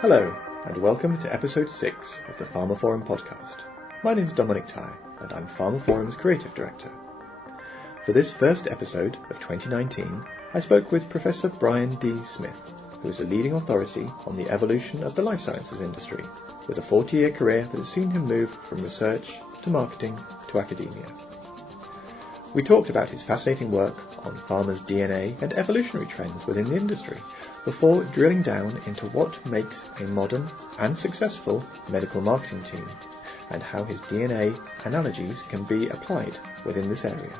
Hello, and welcome to episode 6 of the pharmaphorum podcast. My name is Dominic Ty, and I'm pharmaphorum's creative director. For this first episode of 2019, I spoke with Professor Brian D. Smith, who is a leading authority on the evolution of the life sciences industry, with a 40-year career that has seen him move from research to marketing to academia. We talked about his fascinating work on pharma's DNA and evolutionary trends within the industry, before drilling down into what makes a modern and successful medical marketing team, and how his DNA analogies can be applied within this area.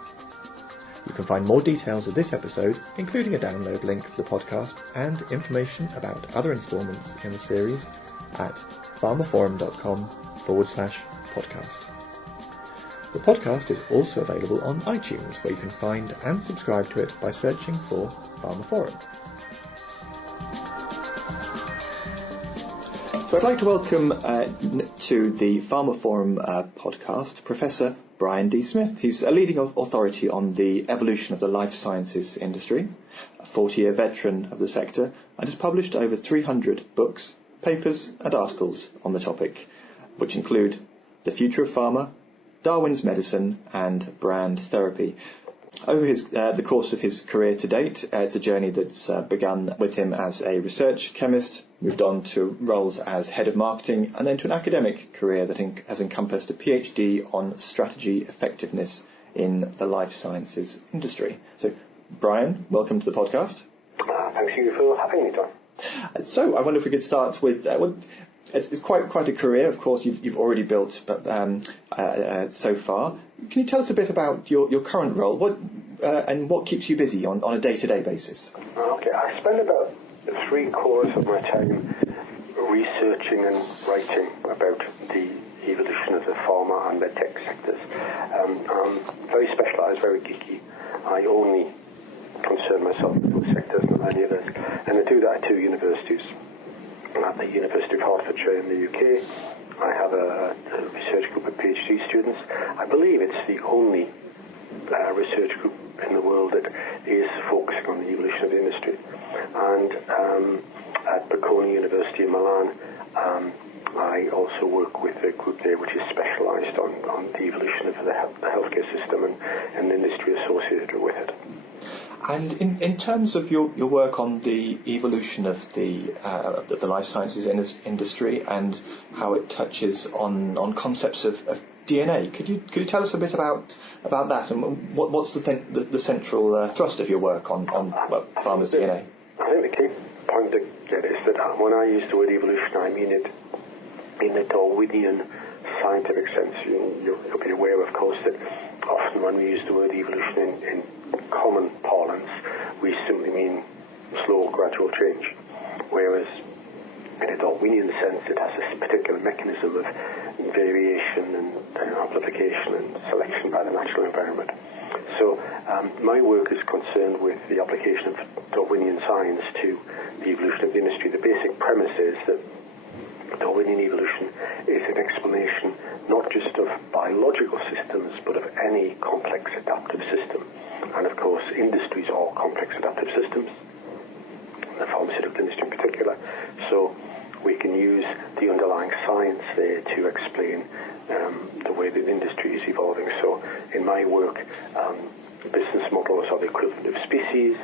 You can find more details of this episode, including a download link for the podcast and information about other instalments in the series at pharmaphorum.com/podcast. The podcast is also available on iTunes, where you can find and subscribe to it by searching for pharmaphorum. So I'd like to welcome to the pharmaphorum podcast Professor Brian D. Smith. He's a leading authority on the evolution of the life sciences industry, a 40-year veteran of the sector, and has published over 300 books, papers and articles on the topic, which include The Future of Pharma, Darwin's Medicine and Brand Therapy. Over the course of his career to date, it's a journey that's begun with him as a research chemist, moved on to roles as head of marketing, and then to an academic career that has encompassed a PhD on strategy effectiveness in the life sciences industry. So, Brian, welcome to the podcast. Thank you for having me, John. So, I wonder if we could start with... it's quite a career, of course, you've already built, but so far. Can you tell us a bit about your current role, and what keeps you busy on a day-to-day basis? Okay, I spend about 3/4 of my time researching and writing about the evolution of the pharma and medtech sectors. I'm very specialised, very geeky. I only concern myself with those sectors, not any others, and I do that at two universities. At the University of Hertfordshire in the UK, I have a research group of PhD students. I believe it's the only research group in the world that is focusing on the evolution of the industry. And at Bocconi University in Milan, I also work with a group there which is specialised on the evolution of the healthcare system and the industry associated with it. And in terms of your work on the evolution of the life sciences industry and how it touches on concepts of DNA, could you tell us a bit about that, and what's the central thrust of your work on pharma's DNA? I think the key point to get is that when I use the word evolution, I mean it in a Darwinian scientific sense. You'll be aware, of course, that often when we use the word evolution in common parlance, we simply mean slow, gradual change. Whereas in a Darwinian sense, it has a particular mechanism of variation and amplification and selection by the natural environment. So my work is concerned with the application of Darwinian science to the evolution of the industry. The basic premise is that Darwinian evolution is an explanation not just of biological systems, but of any complex adaptive system. And of course, industries are complex adaptive systems, the pharmaceutical industry in particular. So we can use the underlying science there to explain the way that the industry is evolving. So in my work, business models are the equivalent of species,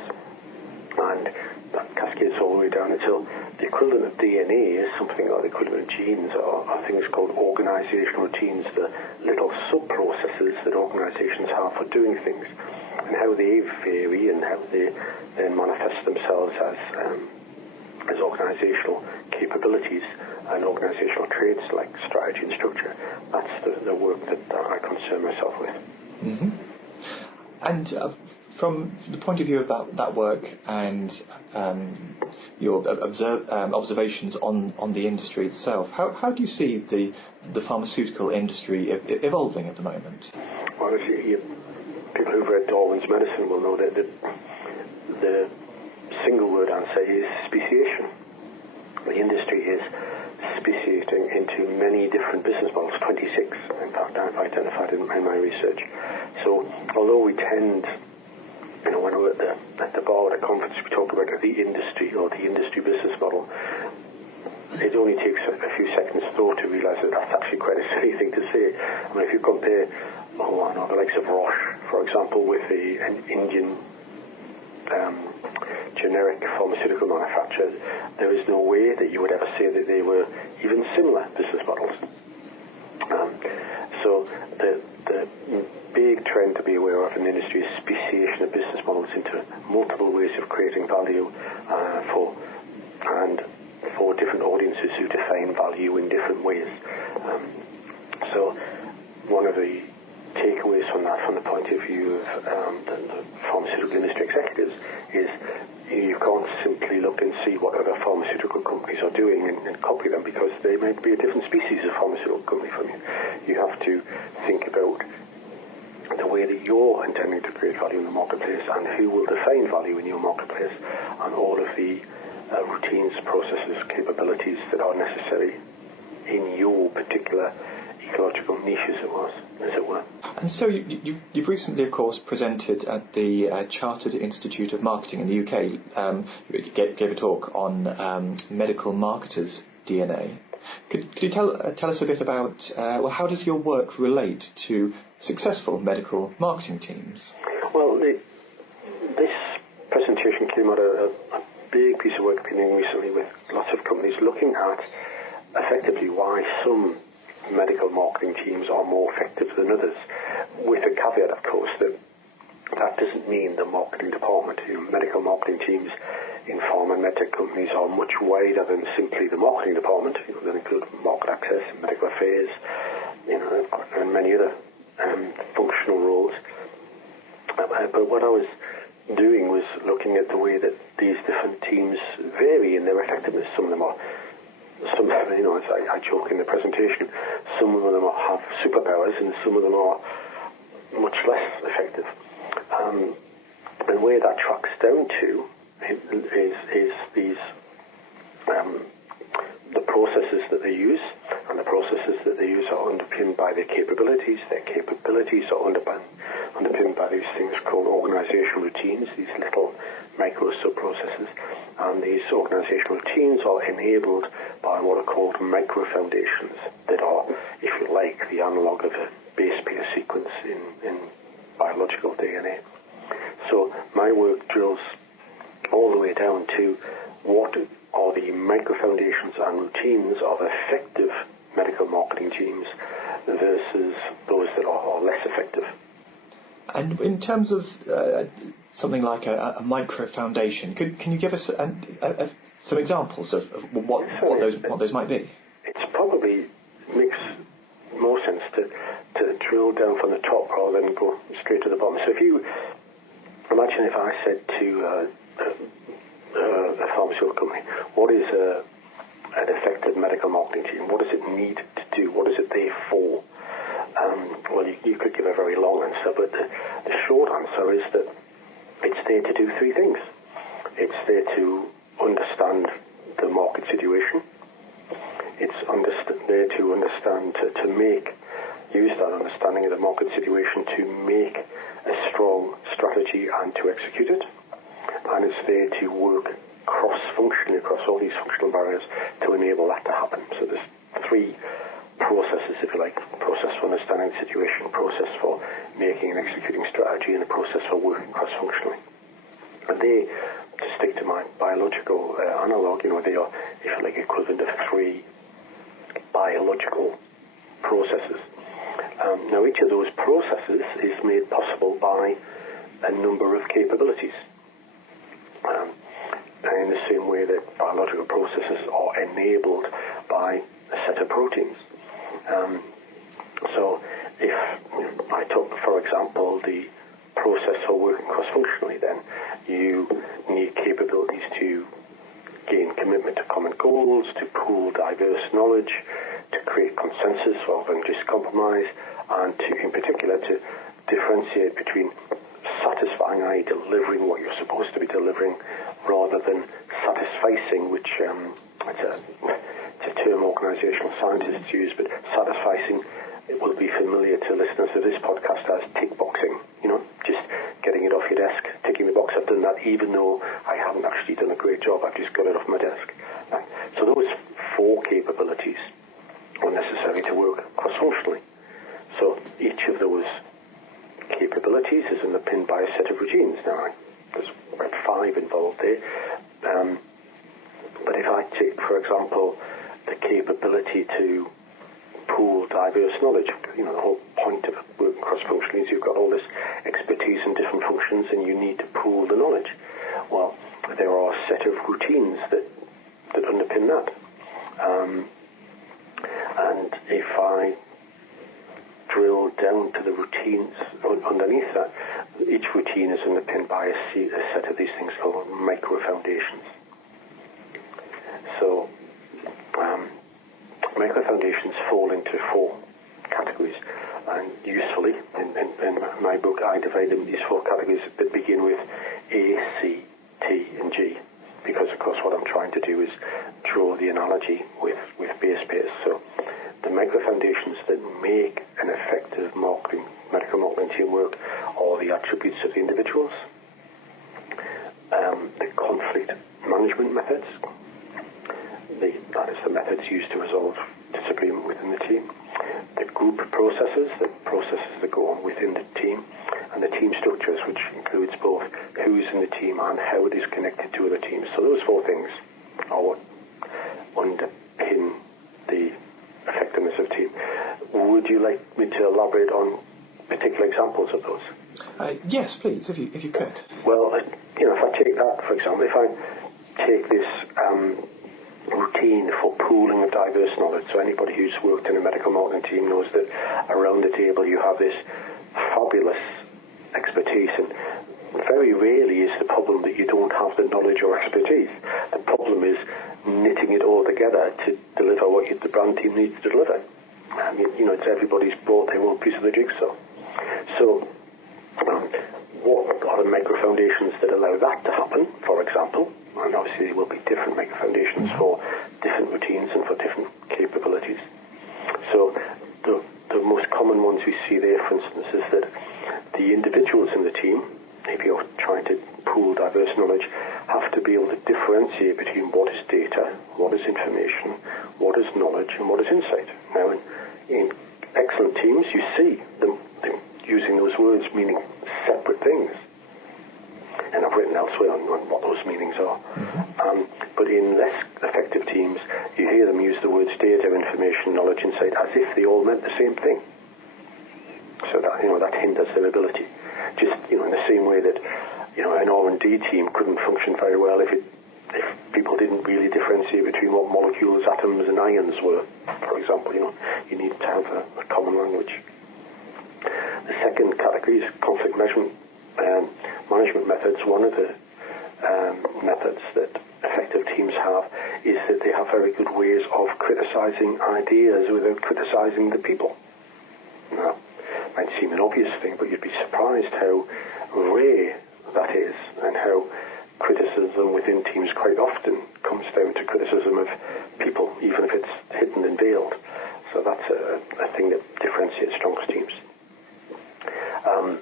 and that cascades all the way down until the equivalent of DNA is something like the equivalent of genes are things called organizational routines, the little sub-processes that organizations have for doing things, and how they vary and how they then manifest themselves as organizational capabilities and organizational traits like strategy and structure. That's the work that I concern myself with. Mm-hmm. And from the point of view of that work and your observations on the industry itself, how do you see the pharmaceutical industry evolving at the moment? Well, people who've read Darwin's Medicine will know that the single word answer is speciation. The industry is speciating into many different business models, 26 in fact I've identified in my research. So although we tend, when we're at the bar at a conference, we talk about the industry or the industry business model, it only takes a few seconds thought to realise that that's actually quite a silly thing to say. I mean, if you compare, the likes of Roche, for example, with an Indian generic pharmaceutical manufacturer, there is no way that you would ever say that they were even similar business models. So the big trend to be aware of in the industry is speciation of business models into multiple ways of creating value for different audiences who define value in different ways. So one of the takeaways from that, from the point of view of the pharmaceutical industry executives, is you can't simply look and see what other pharmaceutical companies are doing and copy them, because they may be a different species of pharmaceutical company from you. You have to think about the way that you're intending to create value in the marketplace and who will define value in your marketplace, and all of the routines, processes, capabilities that are necessary in your particular ecological niche, as it were. And so you've recently, of course, presented at the Chartered Institute of Marketing in the UK. You gave a talk on medical marketers' DNA. Could you tell us a bit about how does your work relate to successful medical marketing teams? Well, this presentation came out of a big piece of work I've been doing recently with lots of companies, looking at effectively why some medical marketing teams are more effective than others, with the caveat, of course, that doesn't mean the marketing department. Medical marketing teams in pharma and medtech companies are much wider than simply the marketing department. They include market access, medical affairs, and many other functional roles. But what I was doing was looking at the way that these different teams vary in their effectiveness. Some of them are, as I joke in the presentation, some of them have superpowers and some of them are much less effective. And where that tracks down to is these the processes that they use, and the processes that they use are underpinned by their capabilities. Their capabilities are underpinned by these things called organizational routines, these little micro sub-processes. And these organizational routines are enabled by what are called micro foundations that are, if you like, the analog of a base pair sequence in biological DNA. So my work drills all the way down to what are the micro foundations and routines of effective medical marketing teams versus those that are less effective. And in terms of something like a micro foundation, can you give us some examples of what those might be? It probably makes more sense to drill down from the top rather than go straight to the bottom. So if you imagine, if I said to a pharmaceutical company, what is an effective medical marketing team? What does it need to do? What is it there for? Well, you could give a very long answer, but the short answer is that it's there to do three things. It's there to understand the market situation. It's there to understand, use that understanding of the market situation to make a strong strategy and to execute it. And it's there to work cross-functionally across all these functional barriers to enable that to happen. So there's three processes, if you like: process for understanding the situation, process for making and executing strategy, and a process for working cross-functionally. And they, to stick to my biological analog, they are, if you like, equivalent of three biological processes. Now, each of those processes is made possible by a number of capabilities. And in the same way that biological processes are enabled by a set of proteins. So if I took, for example, the process for working cross-functionally, then you need capabilities to gain commitment to common goals, to pool diverse knowledge, to create consensus rather than just compromise, and to, in particular, to differentiate between satisfying, i.e. delivering what you're supposed to be delivering, rather than satisficing, which it's a term organizational scientists use, but satisficing, it will be familiar to listeners of this podcast as tick boxing, just getting it off your desk, ticking the box. I've done that even though I haven't actually done a great job, I've just got it off my desk. So those 4 capabilities are necessary to work cross-functionally. So each of those capabilities is underpinned by a set of routines. Now, there's about 5 involved there. But if I take, for example, the capability to pool diverse knowledge, the whole point of working cross-functionally is you've got all this expertise in different functions and you need to pool the knowledge. Well, there are a set of routines that underpin that. And if I drill down to the routines underneath that, each routine is underpinned by a set of these things called micro-foundations. So, micro-foundations fall into 4 categories, and usefully, in my book, I divide them into these 4 categories that begin with A, C, T, and G, because, of course, what I'm trying to do is draw the analogy with base pairs. So, the micro-foundations that make an effective medical marketing team work are the attributes of the individuals, the conflict management methods, that is the methods used to resolve disagreement within the team, the group processes, the processes that go on within the team, and the team structures, which includes both who's in the team and how it is connected to other teams. So those 4 things are what underpin the effectiveness of team. Would you like me to elaborate on particular examples of those? Yes, please, if you could. Well, if I take that, for example, if I take this routine for pooling of diverse knowledge, so anybody who's worked in a medical marketing team knows that around the table you have this fabulous expertise, and very rarely is the problem that you don't have the knowledge or expertise. The problem is knitting it all together to deliver what the brand team needs to deliver. It's everybody's brought their own piece of the jigsaw. So, what are the micro-foundations that allow that to happen, for example? And obviously there will be different micro-foundations for different routines and for different capabilities. So, the most common ones we see there, for instance, is that the individuals in the team, if you're trying to pool diverse knowledge, have to be able to differentiate between what is data, what is information, what is knowledge, and what is insight. Now, in excellent teams, you see them using those words meaning separate things. And I've written elsewhere on what those meanings are. But in less effective teams, you hear them use the words data, information, knowledge, insight as if they all meant the same thing. So that hinders their ability. Just in the same way that an R&D team couldn't function very well if people didn't really differentiate between what molecules, atoms, and ions were. For example, you need to have a common language. The second category is conflict management methods. One of the methods that effective teams have is that they have very good ways of criticizing ideas without criticizing the people. Now, it might seem an obvious thing, but you'd be surprised how rare that is, and how criticism within teams quite often comes down to criticism of people, even if it's hidden and veiled. So that's a thing that differentiates strongest teams.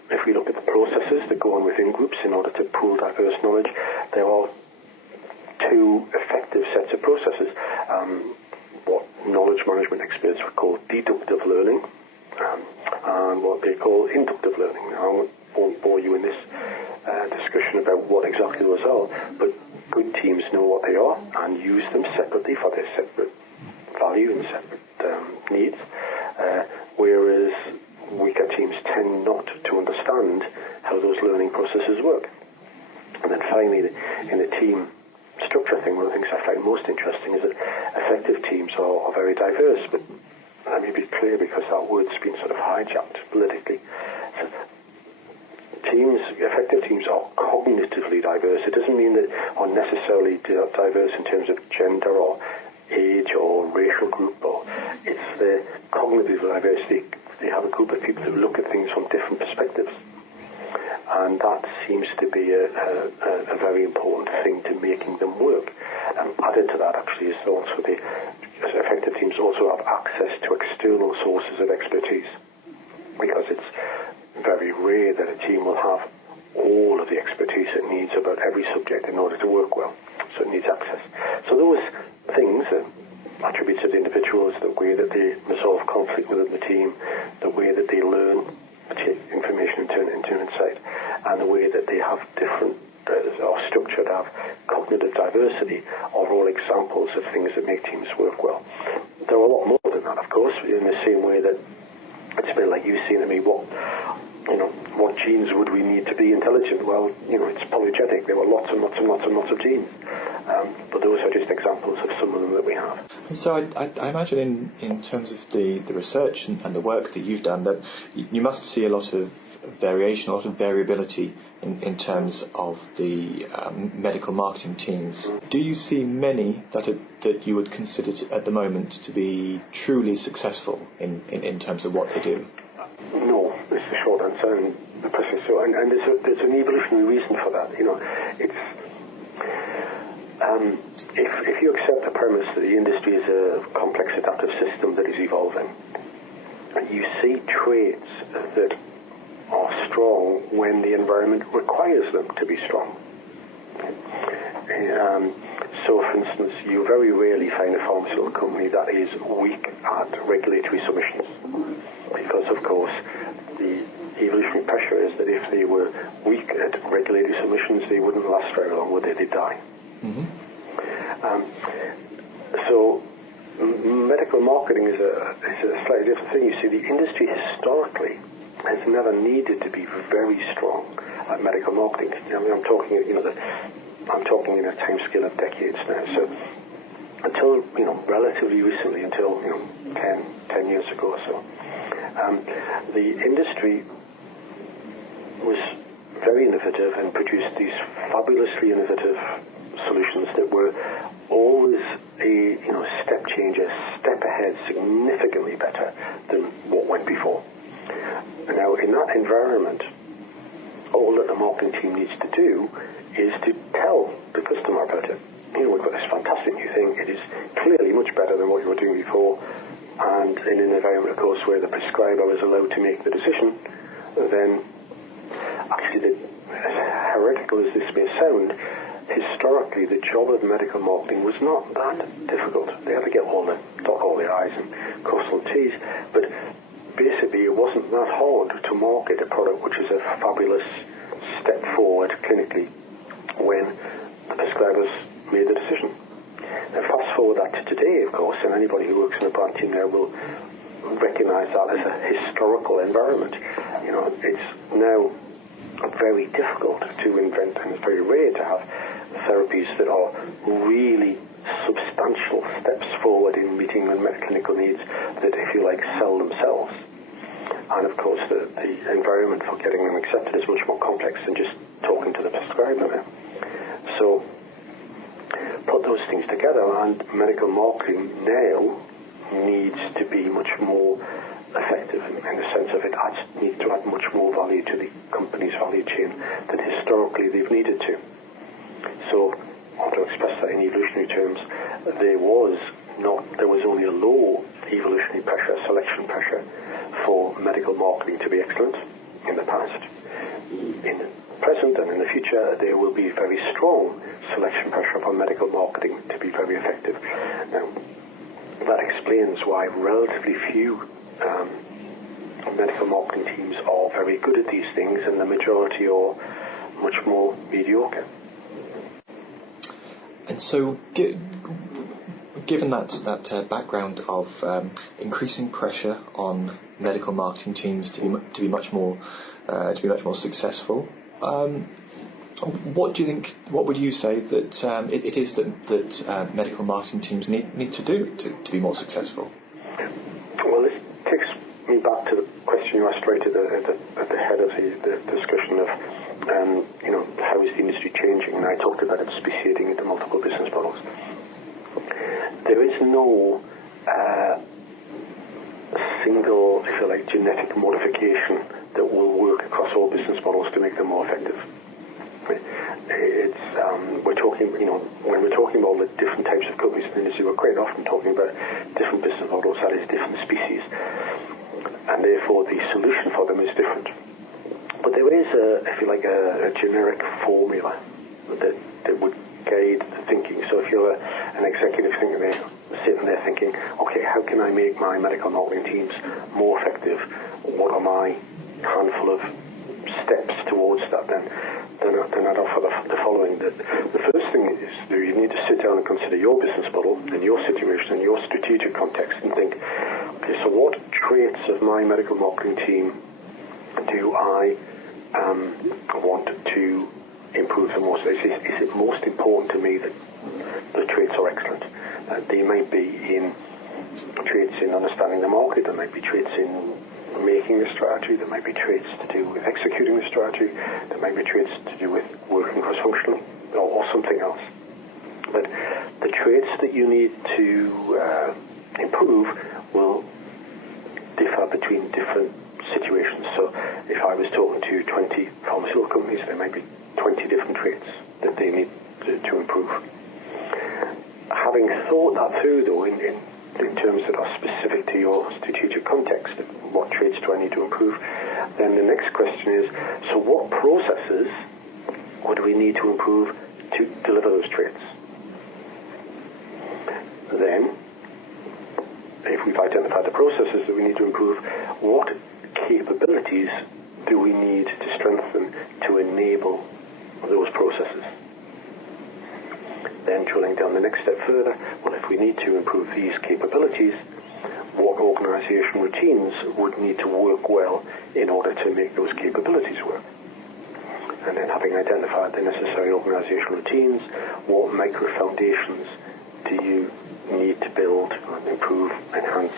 If we look at the processes that go on within groups in order to pool diverse knowledge, there are 2 effective sets of processes. What knowledge management experts would call deductive learning, and what they call inductive learning. Now, I won't bore you in this discussion about what exactly those are, but good teams know what they are and use them separately for their separate value and separate needs, whereas weaker teams tend not to understand how those learning processes work. And then finally, in the team structure thing, one of the things I find most interesting is that effective teams are very diverse, but let me be clear, because that word's been sort of hijacked politically. So effective teams are cognitively diverse. It doesn't mean that are necessarily diverse in terms of gender or age or racial group, or it's the cognitive diversity. They have a group of people who look at things from different perspectives, and that seems to be a very important thing to making them work. Added to that, actually, is also the effective teams also have access to external sources of expertise, because it's very rare that a team will have all of the expertise it needs about every subject in order to work well. So it needs access. So those things, attributes of the individuals, the way that they resolve conflict within the team, the way that they learn, take information and turn it into insight, and the way that they have different or structured, have cognitive diversity, are all examples of things that make teams work well. There are a lot more than that, of course, in the same way that it's a bit like you saying to me, what genes would we need to be intelligent? Well, it's polygenetic. There were lots and lots and lots and lots of genes. But those are just examples of some of them that we have. And so I imagine in terms of the research and the work that you've done, that you must see a lot of variation, a lot of variability in terms of the medical marketing teams. Do you see many that you would consider at the moment to be truly successful in terms of what they do? No, is the short answer, and there's an evolutionary reason for that. It's if you accept the premise that the industry is a complex adaptive system that is evolving, you see traits that are strong when the environment requires them to be strong. So, for instance, you very rarely find a pharmaceutical company that is weak at regulatory submissions, because, of course, the evolutionary pressure is that if they were weak at regulatory submissions, they wouldn't last very long, would they? They'd die. Mm-hmm. So medical marketing is a slightly different thing. You see, the industry historically has never needed to be very strong at medical marketing. I'm talking, I'm talking in a time scale of decades now. So until, relatively recently, until 10 years ago or so, the industry was very innovative and produced these fabulously innovative solutions that were always a step change, a step ahead, significantly better than what went before. Now, in that environment, all that the marketing team needs to do is to tell the customer about it. We've got this fantastic new thing. It is clearly much better than what you were doing before. And in an environment, of course, where the prescriber is allowed to make the decision, then actually, as heretical as this may sound, historically, the job of medical marketing was not that difficult. They had to dot all the I's and cross all the T's, but basically it wasn't that hard to market a product which is a fabulous step forward clinically when the prescribers made the decision. Now, fast forward that to today, of course, and anybody who works in a brand team there will recognize that as a historical environment. It's now very difficult to invent, and it's very rare to have therapies that are really substantial steps forward in meeting unmet clinical needs that, if you like, sell themselves. And of course, the environment for getting them accepted is much more complex than just talking to the prescriber now. So, put those things together, and medical marketing now needs to be much more effective in the sense of it needs to add much more value to the company's value chain than historically they've needed to. So, to express that in evolutionary terms, there was only a low evolutionary pressure, selection pressure, for medical marketing to be excellent in the past. In the present and in the future, there will be very strong selection pressure for medical marketing to be very effective. Now, that explains why relatively few medical marketing teams are very good at these things, and the majority are much more mediocre. And so, given that background of increasing pressure on medical marketing teams to be much more successful, what do you think? What would you say that it is that medical marketing teams need to do to be more successful? Well, this takes me back to the question you asked right at the head of the discussion of how is the industry changing, and I talked about it speciating into multiple business models. There is no single, if you like, genetic modification that will work across all business models to make them more effective. It's we're talking, when we're talking about the different types of companies in the industry, we're quite often talking about different business models, that is, different species, and therefore the solution for them is different. But there is, if you like, a generic formula that would guide the thinking. So if you're an executive thinking, sitting there thinking, okay, how can I make my medical marketing teams more effective? What are my handful of steps towards that? Then I'd offer the following. That the first thing is you need to sit down and consider your business model and your situation and your strategic context and think, okay, so what traits of my medical marketing team do I want to improve the most? Is it most important to me that the traits are excellent? They might be in traits in understanding the market, there might be traits in making the strategy, there might be traits to do with executing the strategy, there might be traits to do with working cross-functionally, or something else. But the traits that you need to improve will differ between different situations. So if I was talking to 20 pharmaceutical companies, there might be 20 different traits that they need to improve. Having thought that through, though, in terms that are specific to your strategic context, what traits do I need to improve, then the next question is, so what processes would we need to improve to deliver those traits? Then, if we've identified the processes that we need to improve, what capabilities do we need to strengthen to enable those processes? Then drilling down the next step further, well, if we need to improve these capabilities, what organisation routines would need to work well in order to make those capabilities work? And then having identified the necessary organisational routines, what micro foundations do you need to build, improve, enhance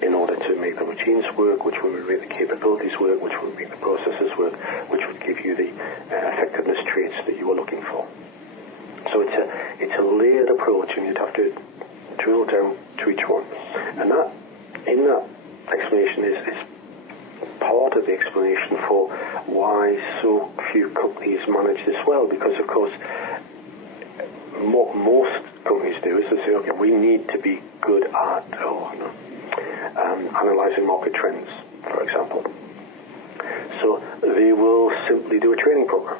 in order to make the routines work, which will make the capabilities work, which will make the processes work, which would give you the effectiveness traits that you are looking for. So it's a layered approach, and you'd have to drill down to each one. And that, in that explanation, is part of the explanation for why so few companies manage this well. Because, of course, what most companies do is they say, okay, we need to be good at analysing market trends, for example. So they will simply do a training program.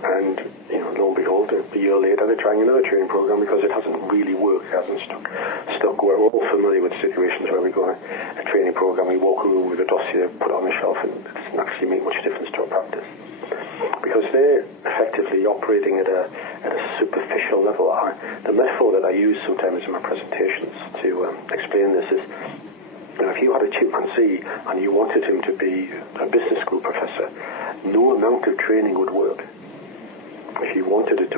And, lo and behold, a year later they're trying another training program because it hasn't really worked, it hasn't stuck. We're all familiar with situations where we go on a training program, we walk away with a dossier, put it on the shelf, and it doesn't actually make much difference to our practice. Because they're effectively operating at a superficial level. The metaphor that I use sometimes in my presentations to explain this is, if you had a chimpanzee and you wanted him to be a business school professor, no amount of training would work. If you wanted that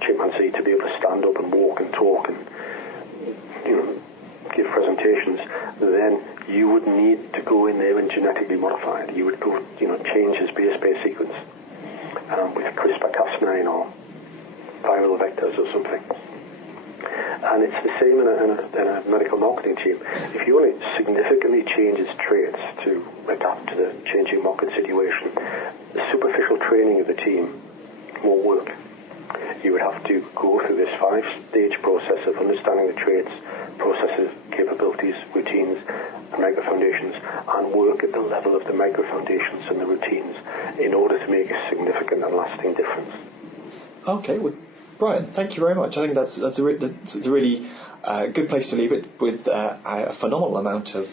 chimpanzee to be able to stand up and walk and talk and give presentations, then you would need to go in there and genetically modify it. You would go, change his base pair sequence with CRISPR-Cas9 or viral vectors or something. And it's the same in a medical marketing team. If you want to significantly change its traits to adapt to the changing market situation, the superficial training of the team won't work. You would have to go through this 5-stage process of understanding the traits, processes, capabilities, routines, and micro foundations, and work at the level of the micro foundations and the routines in order to make a significant and lasting difference. Okay, well, Brian, thank you very much. I think that's a really good place to leave it, with a phenomenal amount of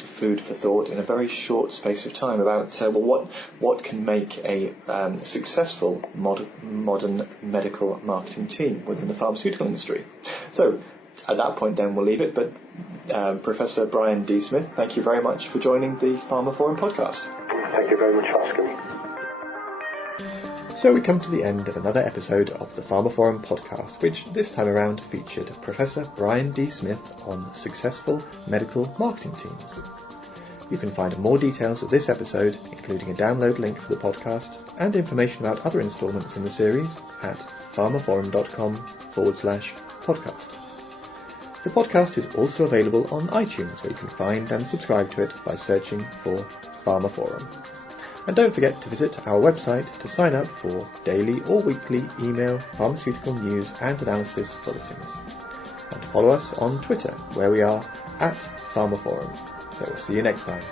food for thought in a very short space of time about what can make a successful modern medical marketing team within the pharmaceutical industry. So at that point then we'll leave it, but Professor Brian D. Smith, thank you very much for joining the pharmaphorum podcast. Thank you very much for asking me. So we come to the end of another episode of the pharmaphorum podcast, which this time around featured Professor Brian D. Smith on successful medical marketing teams. You can find more details of this episode, including a download link for the podcast and information about other instalments in the series, at pharmaphorum.com/podcast. The podcast is also available on iTunes, where you can find and subscribe to it by searching for Pharmaphorum. And don't forget to visit our website to sign up for daily or weekly email pharmaceutical news and analysis bulletins. And follow us on Twitter, where we are at Pharmaphorum. So we'll see you next time.